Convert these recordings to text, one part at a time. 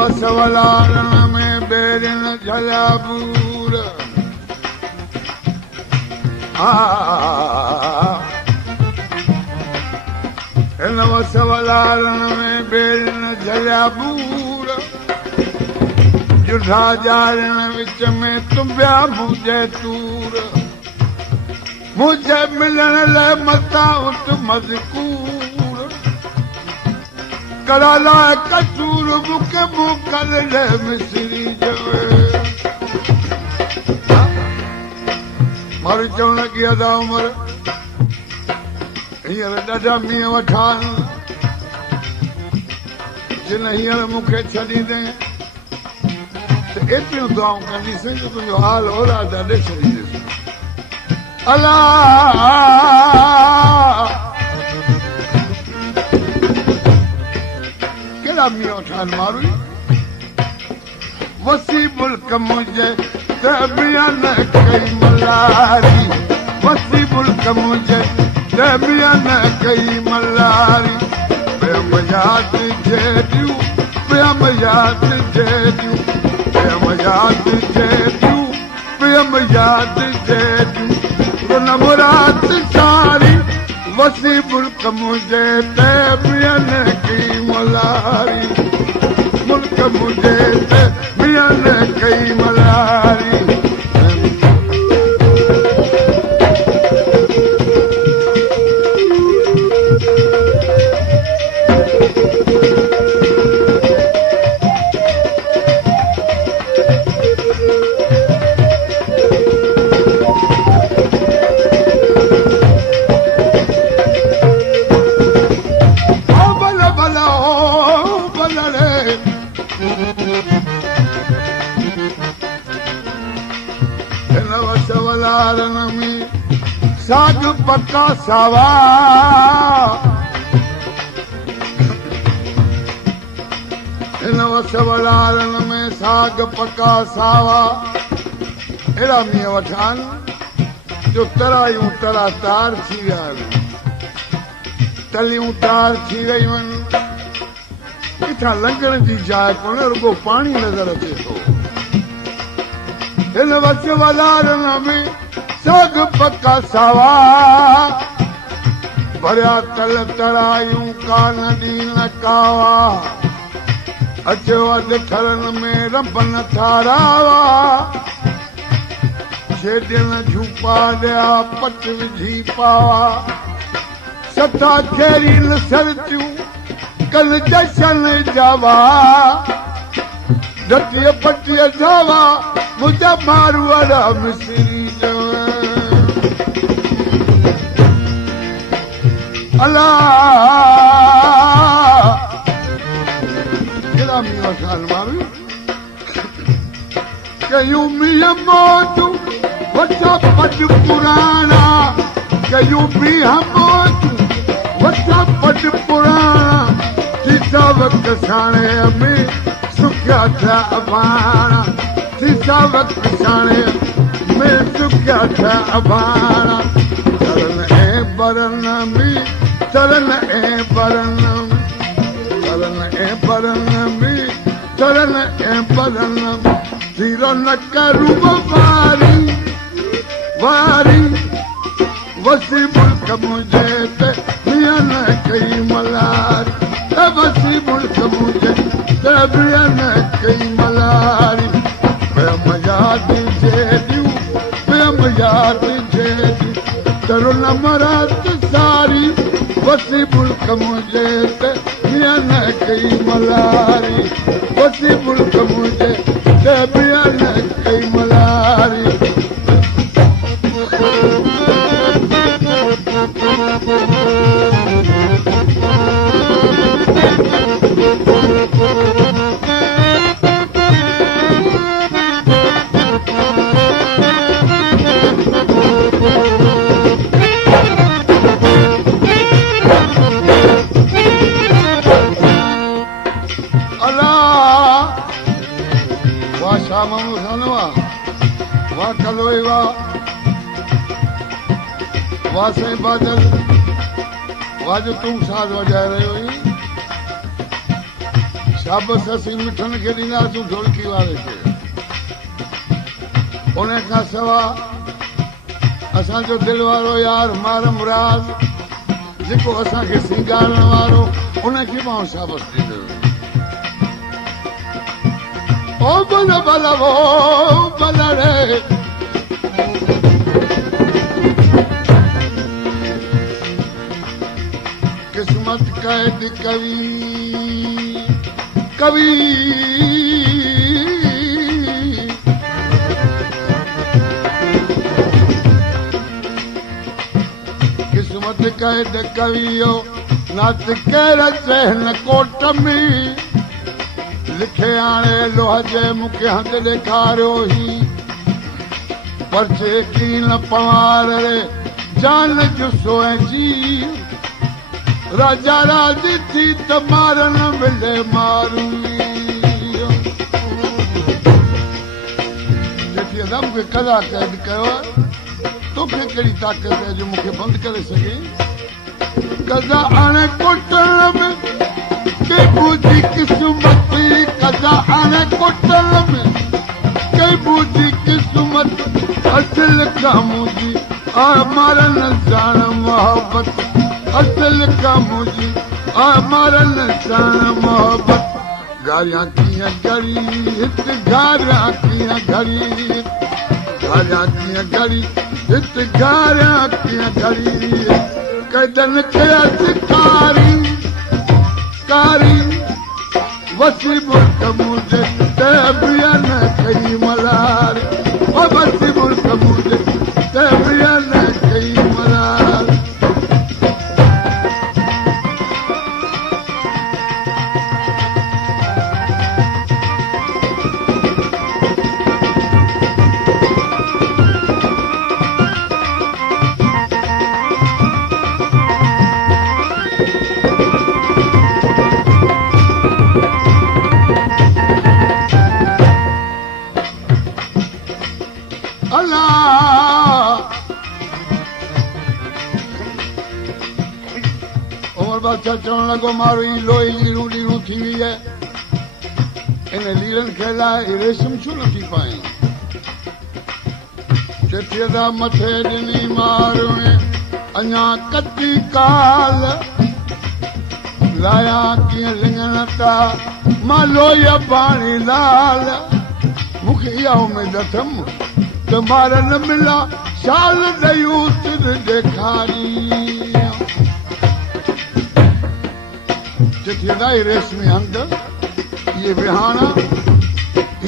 वसवलारण में बेरिन झलाबूर हिन वसवलारण में बेरिन झलाबूर जुधा जारण विच में तुम्बिया मुझे तूर मुझे मिलण लाइ मता उठ मज़कूर कराला कसूर बुके मुकल ले मिसरी जवे मारू चवण लॻी अदा उमर हींअर ॾाढा मींहं वठान जिन हींअर मूंखे छॾींदे त एतिरियूं दुआऊं कंदीसीं जो तुंहिंजो हाल औलाद ॾे छॾींदुसि अला मींहं वठान मारू वसी मुल्क मुझे तबिया न कई मलारी वसी मुल्क मुझे तबिया न कई मलारी प्रेम याद जे दियूं प्रेम याद जे दियूं प्रेम याद जे दियूं प्रेम याद जे दियूं मुराद सारी वसी मुल्क मुझे तबिया न कई मलारी मुल्क मुझे तबिया न कई मलारी साग पक्का सावा हिन वसवलारन में साग पक्का सावा अहिड़ा मींहं वठान जो तरायूं तरा तार थी विया आहिनि तलियूं तार थी वयूं आहिनि किथां लंघण जी जाइ कोन्हे रुगो पाणी नज़र अचे थो हिन वसवलारन में साग पक्का सावा भरिया तल तरायूं कान ॾीन कावा अचो अध थरन में रंबन थारावा छेॾियन झूपा ॾिया पट विझी पावा सता खेरीन सरतियूं कल जशन जावा डटीअ पटीअ जावा मुंहिंजा मारू वारा मिसरी अल्लाह केड़ा मींहं वठान मारू कयूं मींहं मौजू वठा पट पुराणा कयूं मींहं मौजू वठा पट पुराणा थीसा वक्त साणे में सुखिया थिया अभाणा थीसा वक्त साणे में सुखिया थिया अभाणा चरण ऐं बरन में चरण ऐं बरन चरण ऐं बरन में चरण ऐं बरन धीरो न करूं वारी वारी वसी मुल्क मुझे तबिया न कई मलारी वसी मुल्क मुझे तबिया न कई मलारी प्रेम याद जे दियूं प्रेम याद जे दियूं तरो न मरात सारी वसी मुल्क मुझे तबिया न कई मलारी वसी मुल्क मुझे तबिया न कई मलारी Allah वाह शाह महमूद खान वाह कलोई वाह साईं बादल वाह जो तूं साथ वॼाए रहियो हुई शाबस असीं मिठनि खे ॾींदासीं ढोलकी वारे खे उन खां सवाइ असांजो दिलि वारो यार मार मुराद जेको असांखे सिंगारण वारो उनखे मां शाबस ॾींदो ओ बल बल वो बल रे किस्मत कैद कवि कवि किस्मत कैद कवियो नात कहिड़ा चहन कोट में लिखे आणे लोह जे मूंखे हंधि ॾेखारियो ही परचे कीन पवार रे जान जुसो ऐं जी राजा राजी थी त मार न मिले मारू जेकी अदा मूंखे कला क़ैद कयो आहे तोखे कहिड़ी ताक़त आहे जो मूंखे बंदि करे सघे कदा हाणे कोटण में के बूझी किस्मत कदा हाणे कोटण में के बूझी किस्मत असल कामूजी आ मारन जान मोहब्बत असल कामूजी आ मारन जान मोहब्बत गारियां कीअं गरी हित गारियां कीअं गरी गारियां कीअं गरी हित गारियां कीअं गरी कदन खे कारी कारी वसी मुल्क मुझे तबियन कई मलार ओ वसी मुल्क मुझे तबियन कई मलार चवण लॻो माण्हू ई लोही लीरूं लीरूं थी वई आहे इन लीरनि खे लाइ रेशम छो नथी पाए चिठीअ मथे ॾिनी मारू अञा कती काल लाया कीअं लिंगण था मां लोही पाणी लाल मूंखे इहा उमेद अथमि त मार न मिला शाल ॾयूं सिर ॾेखारी चिठीअ रेशमी हंध इहे विहाणा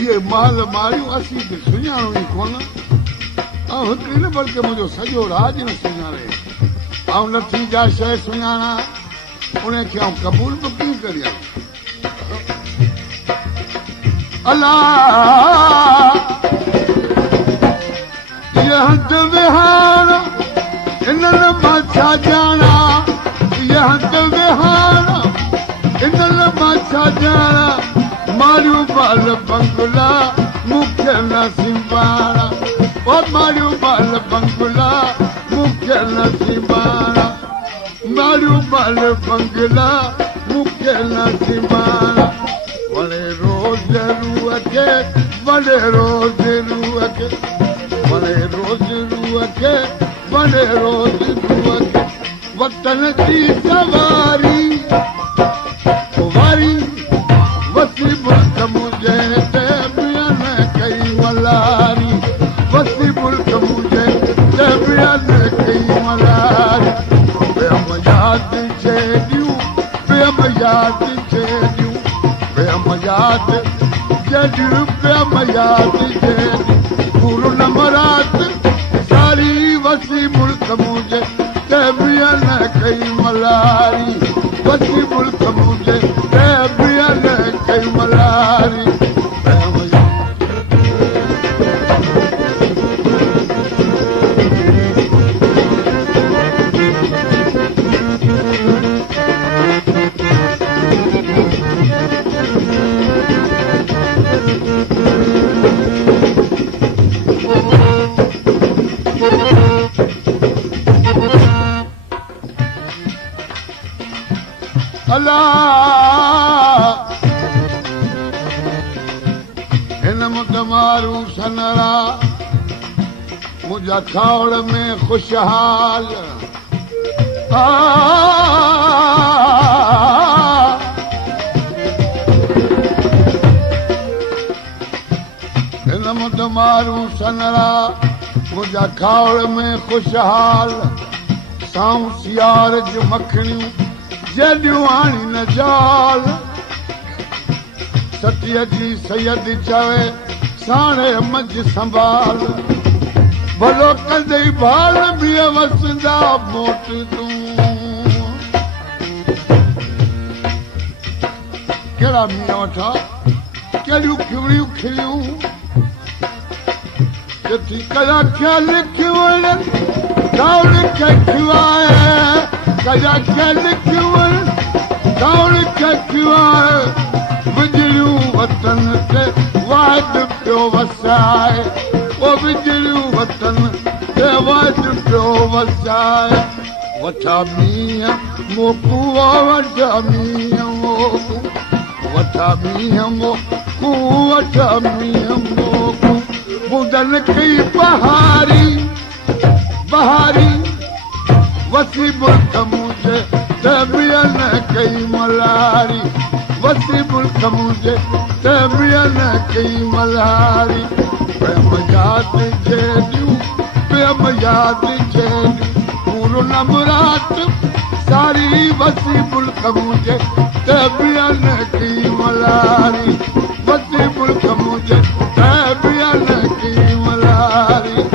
इहे महल मारियूं असीं बि सुञाणूं ई कोन ऐं हिकिड़ी न बल्कि मुंहिंजो सॼो राज न सुञाणे ऐं नथी जा शइ सुञाणा उनखे आउं क़बूल बि कीअं करियां अला इहे हंध विहाणा इन्हनि मां छा ॼाणा इहे हंध विहाणा इन्हनि मां छा ॼाणा मारियूं बाल बंगला मूंखे न सिंबाणा ओ मारियूं बाल बंगला मूंखे न सिंबाणा मारियूं बाल बंगला मूंखे न सिंबाणा वणे रोज़ रूह खे वणे रोज़ रूह खे वणे रोज़ रूह खे वणे रोज़ रूह खे वतन जी सवारी वसी मुल्क मुझे तबियन कई मलारी वसी मुल्क मुझे तबियन कई मलारी बेम याद छेड़ियूं बेम याद छेड़ियूं बेम याद जॾहिं बेम याद छेड़ियूं गुरु नमरात सारी वसी मुल्क मुझे तबियन कई मलारी वसी मुल्क मुझे तबियन कई मलारी हिन मुतमारू सनरा मुंहिंजा खावड़ में खुशहाल हिन मुतमारू सनरा मुंहिंजा खावड़ में खुशहाल साऊं सियार जूं मखणियूं जॾियूं आणी न जाल सतीअ जी सैयद चवे साणे मंझ संभाल भलो कंदई भाल बि वसंदा मोट तूं कहिड़ा मींहं वठा कहिड़ियूं खिवड़ियूं खिलियूं जथी कया क्या लिखियूं आहिनि गाउण खे खिवाए कया क्या लिखियूं आहिनि गाउण खे खिवाए विजड़ियूं वतन ते वाद पियो वसाए ओ विजड़ियूं वतन ते वाद पियो वसाए वठा मींहं मोकू वठा मींहं मोकू वठा मींहं मोकू वठा मींहं मोकू ॿुधन कई बहारी बहारी वसी मुल्क मुंहिंजे त ॿियन कई मलारी वसी मुल्क मुंहिंजे त ॿियन कई मलारी प्रेम याद जहिड़ियूं प्रेम याद जहिड़ियूं पूरो नमरात सारी वसी मुल्क मुंहिंजे त ॿियन कई मलारी वसी मुल्क मुंहिंजे त ॿियन कई मलारी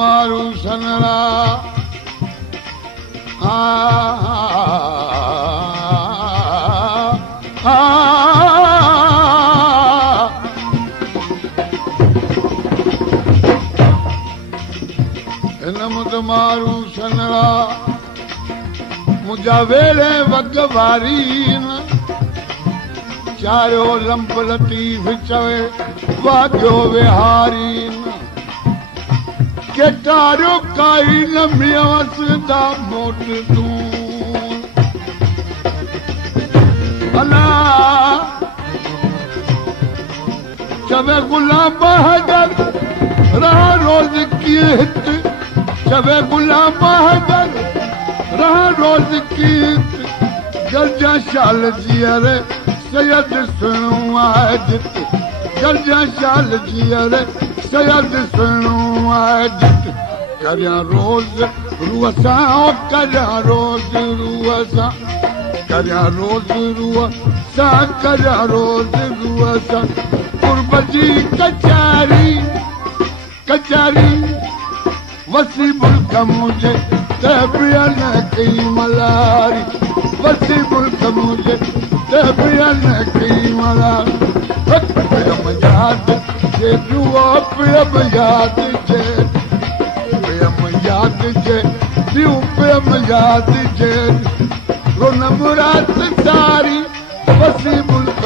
मारू सनरा हिन मुद मारू सनरा मुंहिंजा वेड़े वग वारी चारियो लंब लतीफ़ चवे वाॻियो विहारी केटारियो काई न मियवसदा मोट तूं अला चवे गुलाम हैदर रहा रोज की हित चवे गुलाम हैदर रहा रोज की हित गरजा शाल जीअरे सैयद सुणो आहे जित गरजा शाल जीअरे सैयद सुणो आहे जित करियां रोज़ रूह सां करियां रोज़ रूह सां करियां रोज़ रूह सां करियां रोज़ रूह सां कुर्ब जी कचारी कचारी वसी मुल्क मुंहिंजे त ॿियन कई मलारी वसी मुल्क मुंहिंजे त ॿियन कई मलारी प्रेम याद जे प्रेम याद जे प्रेम याद जे प्रेम याद जे रोन मुराद सारी वसी मुल्क